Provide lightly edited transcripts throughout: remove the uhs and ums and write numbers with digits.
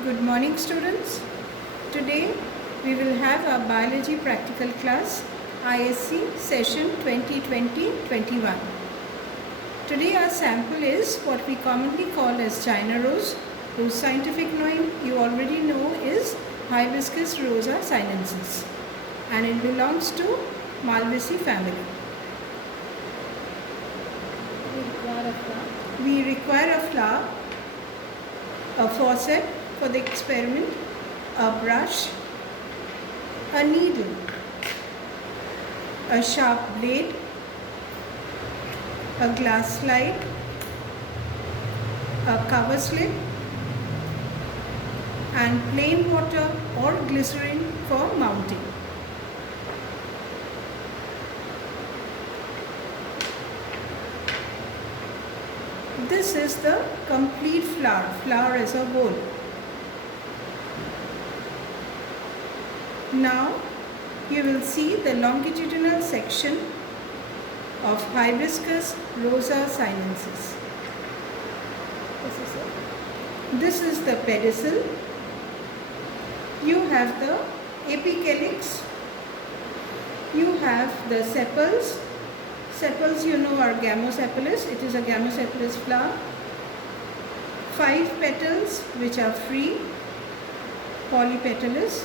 Good morning, students. Today we will have our biology practical class, ISC session 2020-21. Today our sample is what we commonly call as China rose, whose scientific name you already know is Hibiscus rosa sinensis, and it belongs to Malvaceae family. We require a flower, a faucet for the experiment, a brush, a needle, a sharp blade, a glass slide, a cover slip, and plain water or glycerin for mounting. This is the complete flower as a whole. Now you will see the longitudinal section of Hibiscus rosa sinensis. This is the pedicel. You have the apicalyx. You have the sepals. Sepals you know are gamosepalous. It is a gamosepalous flower. 5 petals which are free, polypetalous.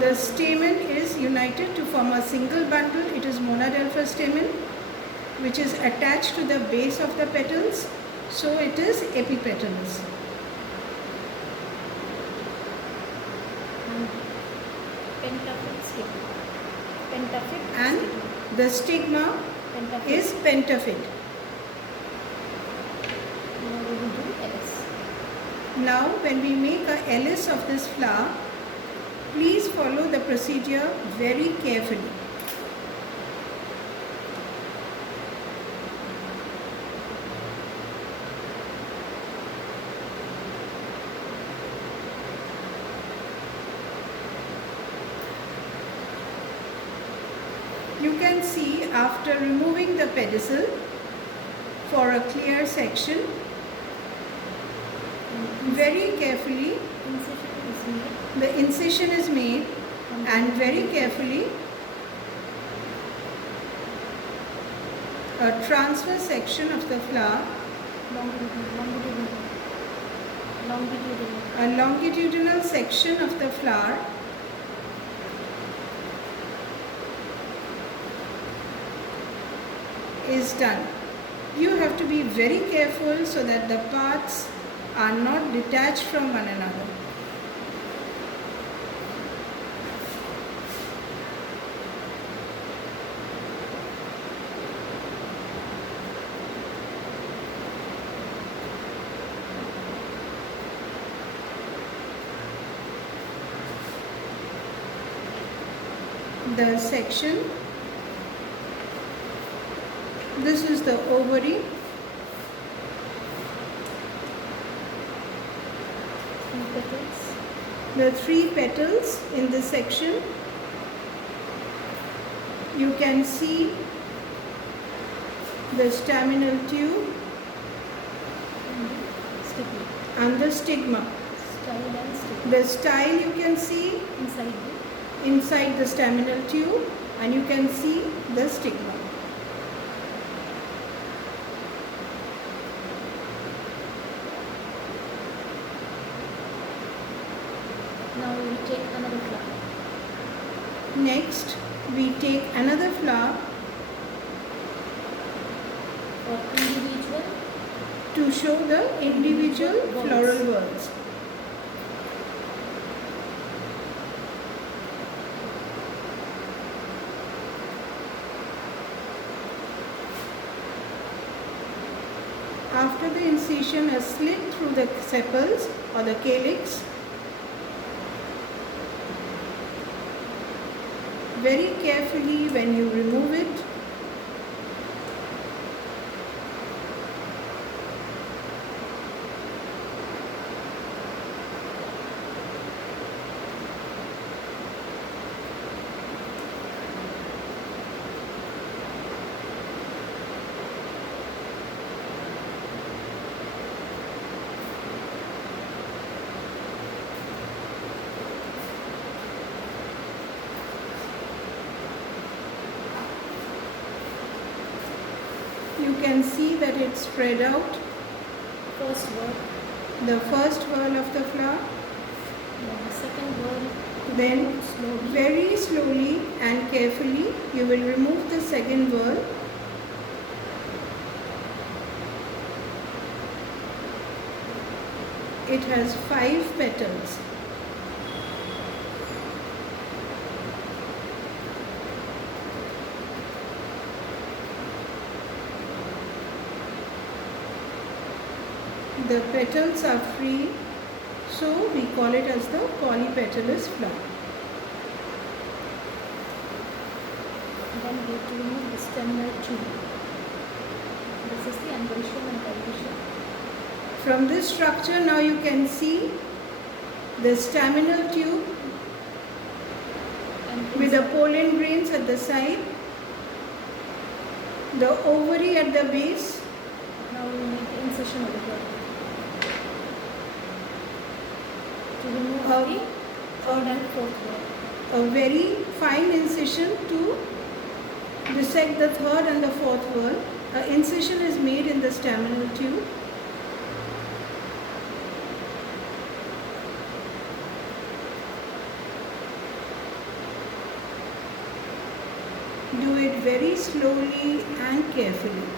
The stamen is united to form a single bundle. It is monadelphous stamen, which is attached to the base of the petals, so it is epipetalous. And the stigma is pentaphyt. Now when we make a ellis of this flower, please follow the procedure very carefully. You can see after removing the pedicel for a clear section, very carefully the incision is made and very carefully a transverse section of the flower, a longitudinal section of the flower is done. You have to be very careful so that the parts are not detached from one another. The section, this is the ovary, the 3 petals in this section. You can see the staminal tube and the stigma. The style you can see inside the staminal tube, and you can see the stigma. Now we take another flower. Next, we take another flower For individual to show the individual floral whorls. After the incision, a slit through the sepals or the calyx. Very carefully when you remove it, you can see that it's spread out. First word, The first whirl of the flower, then the second word, then slowly, very slowly and carefully you will remove the second whirl. It has 5 petals. The petals are free, so we call it as the polypetalous flower. then we have to remove the staminal tube. This is the androecium and dilution. From this structure now you can see the staminal tube And with the pollen grains at the side, the ovary at the base, now we make the incision over here. To remove Um, the third and fourth word. a very fine incision to dissect the third and the fourth whirl. An incision is made in the staminal tube. Do it very slowly and carefully.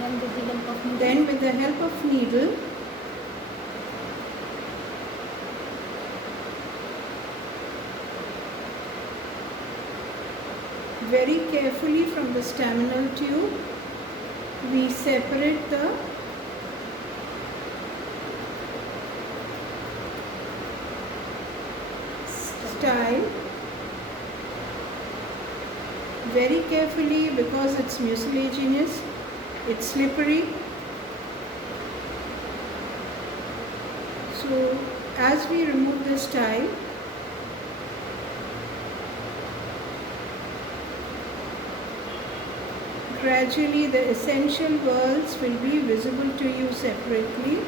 Then with the help of needle, Then with the help of needle, very carefully from the staminal tube, we separate the style very carefully because it's mucilaginous, it's slippery. So as we remove the style, gradually the essential whorls will be visible to you separately.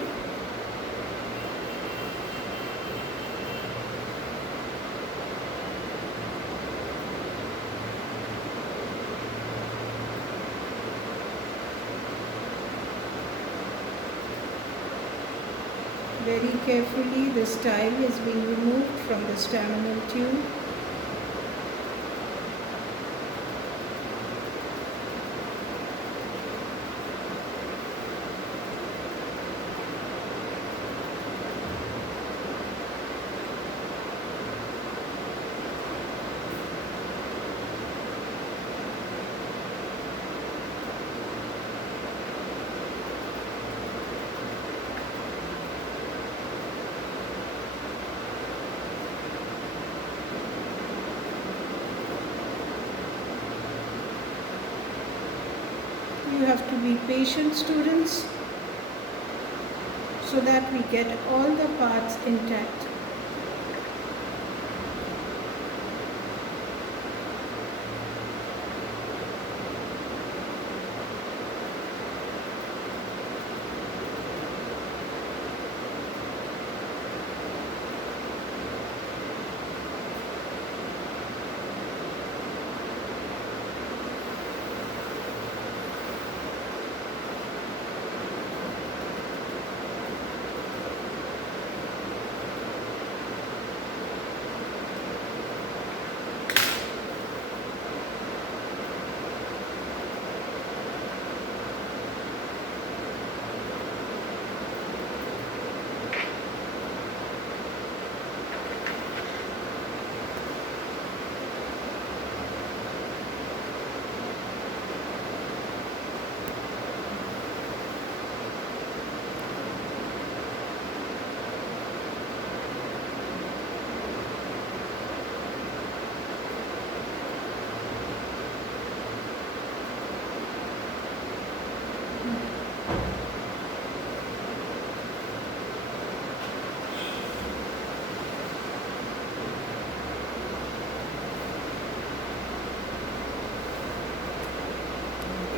Very carefully the style is being removed from the staminal tube. You have to be patient, students, so that we get all the parts intact.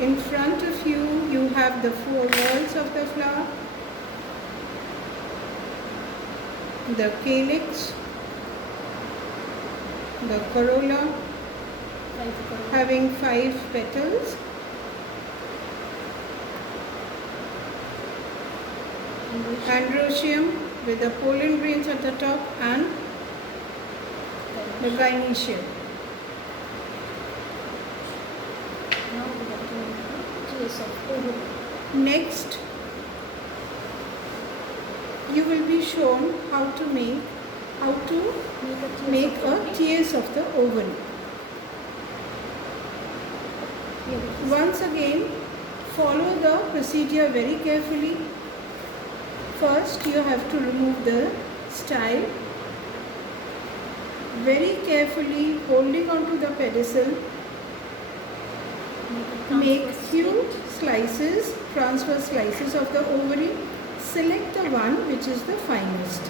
In front of you, you have the four whorls of the flower, the calyx, the corolla having 5 petals, androecium with the pollen grains at the top, and the gynoecium. Now we have to make the tiers of ovary. Next, you will be shown how to make a tiers of the ovary. Here it is. Once again, follow the procedure very carefully. First, you have to remove the style. Very carefully, holding onto the pedicel, make few slices, transverse slices of the ovary. Select the one which is the finest.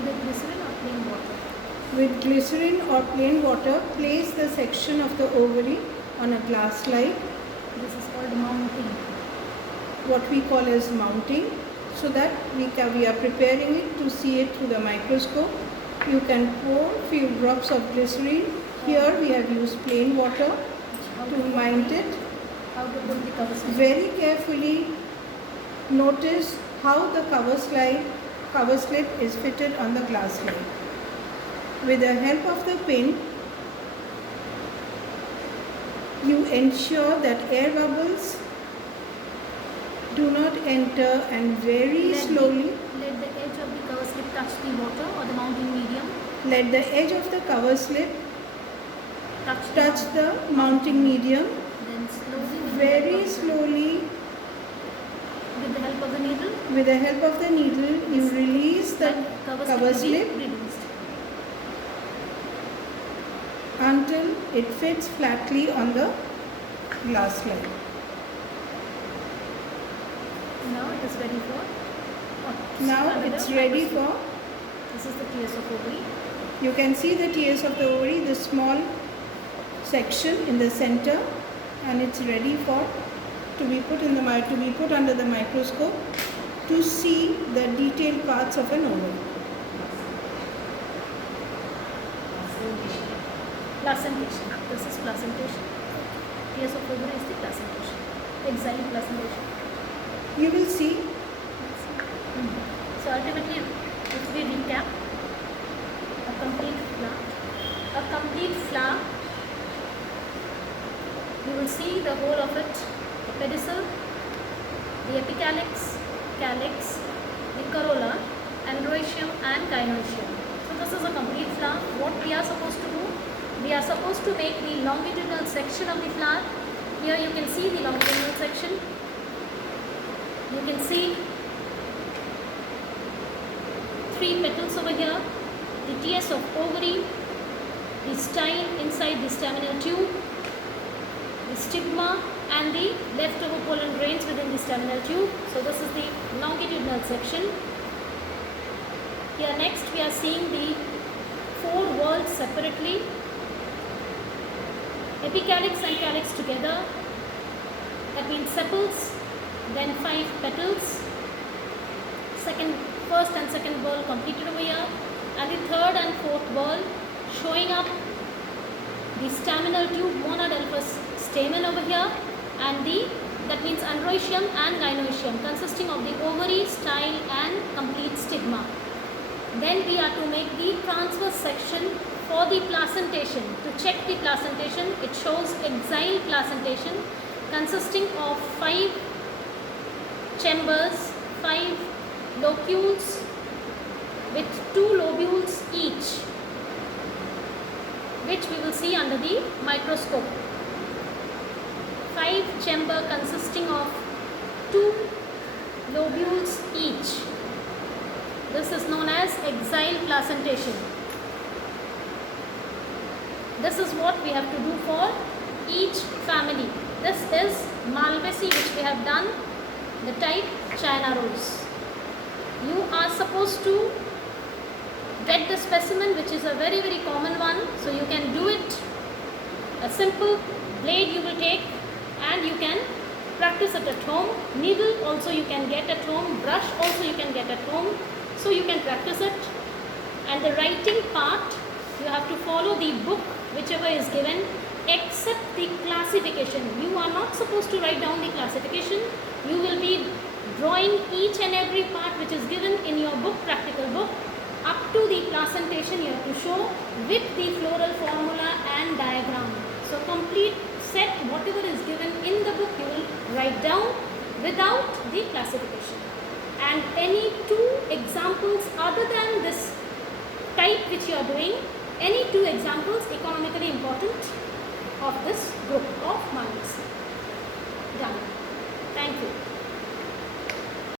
With glycerin or plain water. With glycerin or plain water, place the section of the ovary on a glass slide, This is called mounting. what we call as mounting, so that we are preparing it to see it through the microscope. You can pour few drops of glycerin. Here we have used plain water How to mount it. How to put the cover slide. Very carefully notice how the cover slip is fitted on the glass slide. With the help of the pin, you ensure that air bubbles do not enter, and very slowly Let the edge of the cover slip touch the water or the mounting medium. let the edge of the cover slip touch the the mounting medium. Then slowly, Very slowly, with the help of the needle, with the help of the needle, you release the cover will be slip released. until it fits flatly on the glass slide. Now it is ready for. Now it's ready for, This is the tiers of ovary. you can see the tiers of the ovary, the small section in the center, and it's ready for to be put under the microscope to see the detailed parts of an ovary. Placentation. This is placentation. Tiers of ovary is the placentation. Exile placentation. You will see So ultimately, if we recap, a complete flower, you will see the whole of it, the pedicel, the epicalyx, calyx, the corolla, androecium and gynoecium. So this is a complete flower. What we are supposed to do? We are supposed to make the longitudinal section of the flower. Here you can see the longitudinal section. You can see 3 petals over here, the tiers of ovary, the style inside the staminal tube, the stigma and the leftover pollen grains within the staminal tube. So this is the longitudinal section. Here next we are seeing the 4 whorls separately, epicalyx and calyx together, that means sepals, then 5 petals, first and second whorl completed over here, and the third and fourth whorl showing up the staminal tube monadelphous stamen over here, and that means androecium and gynoecium consisting of the ovary, style and complete stigma. Then we are to make the transverse section for the placentation. To check the placentation, it shows exile placentation consisting of 5 chambers, 5 locules with 2 lobules each, which we will see under the microscope. 5 chamber consisting of 2 lobules lobules each. This is known as axile placentation. This is what we have to do for each family. This is Malvaceae, which we have done, the type China rose. You are supposed to get the specimen, which is a very common one, so you can do it. A simple blade you will take and you can practice it at home. Needle also you can get at home, brush also you can get at home, so you can practice it. And the writing part, you have to follow the book whichever is given, except the classification. You are not supposed to write down the classification. You will be drawing each and every part which is given in your book, practical book, up to the placentation you have to show with the floral formula and diagram. So complete set, whatever is given in the book you will write down without the classification. And any two examples other than this type which you are doing, any two examples economically important of this group of Malvaceae. Done. Thank you.